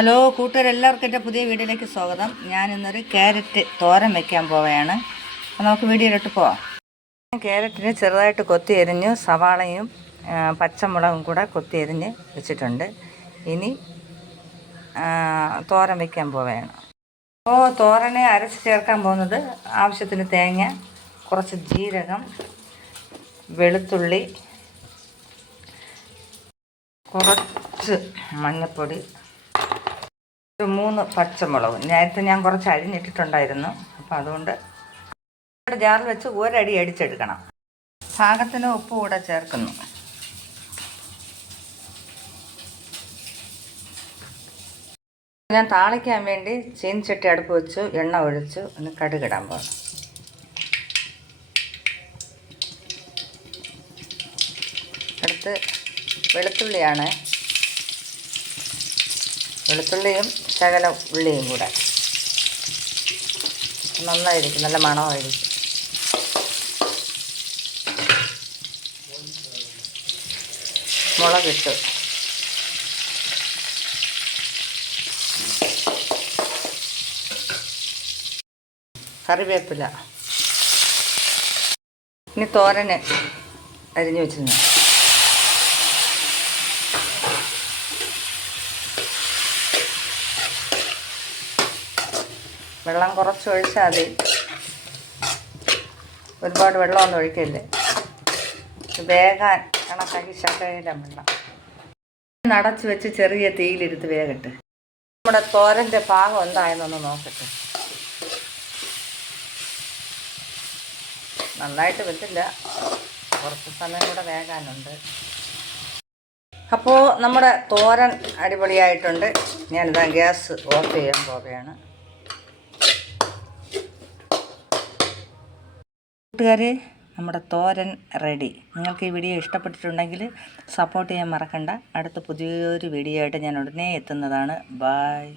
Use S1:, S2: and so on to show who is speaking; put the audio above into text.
S1: Hello കൂട്ടുകാരെല്ലാവർക്കും എന്റെ പുതിയ വീഡിയോയിലേക്ക് സ്വാഗതം. ഞാൻ ഇന്നൊരു ക്യാരറ്റ് തോരൻ വെക്കാൻ പോവുകയാണ്. അപ്പോൾ നമുക്ക് വീഡിയോയിലോട്ട് പോവാം. ക്യാരറ്റിന് ചെറുതായിട്ട് കൊത്തി എരിഞ്ഞു സവാളയും പച്ചമുളകും കൂടെ കൊത്തി എരിഞ്ഞ് വെച്ചിട്ടുണ്ട്. ഇനി തോരൻ വെക്കാൻ പോവുകയാണ്. അപ്പോൾ തോരനെ അരച്ച് ചേർക്കാൻ പോകുന്നത് ആവശ്യത്തിന് തേങ്ങ കുറച്ച് ജീരകം വെളുത്തുള്ളി കുറച്ച് മഞ്ഞൾപ്പൊടി ഒരു മൂന്ന് പച്ചമുളക്. നേരത്തെ ഞാൻ കുറച്ച് അരിഞ്ഞിട്ടിട്ടുണ്ടായിരുന്നു. അപ്പം അതുകൊണ്ട് ജാറിൽ വെച്ച് ഒരടി അടിച്ചെടുക്കണം. പാകത്തിന് ഉപ്പ് കൂടെ ചേർക്കുന്നു. ഞാൻ താളിക്കാൻ വേണ്ടി ചീനിച്ചട്ടി അടുപ്പ് വെച്ചു എണ്ണ ഒഴിച്ചു ഒന്ന് കടുകിടാൻ പോകണം അടുത്ത് വെളുത്തുള്ളിയാണ് വെളുത്തുള്ളിയും ശകല ഉള്ളിയും കൂടെ. നന്നായിരിക്കും നല്ല മണമായിരിക്കും. മുളകിട്ട്. കറിവേപ്പില. ഇനി തോരന് അരിഞ്ഞു വെച്ചിരുന്നു. വെള്ളം കുറച്ച് ഒഴിച്ചാൽ മതി. ഒരുപാട് വെള്ളമൊന്നും ഒഴിക്കില്ലേ വേഗാൻ കണക്കാക്കി ശകലം വെള്ളം. അടച്ചു വെച്ച് ചെറിയ തീയിലിരുത്ത് വേഗട്ട്. നമ്മുടെ തോരന്റെ പാകം എന്തായെന്നൊന്ന് നോക്കട്ടെ. നന്നായിട്ട് വെച്ചില്ല കുറച്ച് സമയം കൂടെ വേകാനുണ്ട്. അപ്പോൾ നമ്മുടെ തോരൻ അടിപൊളിയായിട്ടുണ്ട്. ഞാനിതാ ഗ്യാസ് ഓഫ് ചെയ്യാൻ പോവുകയാണ്. കൂട്ടുകാരെ നമ്മുടെ തോരൻ റെഡി നിങ്ങൾക്ക് ഈ വീഡിയോ ഇഷ്ടപ്പെട്ടിട്ടുണ്ടെങ്കിൽ സപ്പോർട്ട് ചെയ്യാൻ മറക്കണ്ട. അടുത്ത പുതിയൊരു വീഡിയോ ആയിട്ട് ഞാൻ ഉടനെ എത്തുന്നതാണ്. ബായ്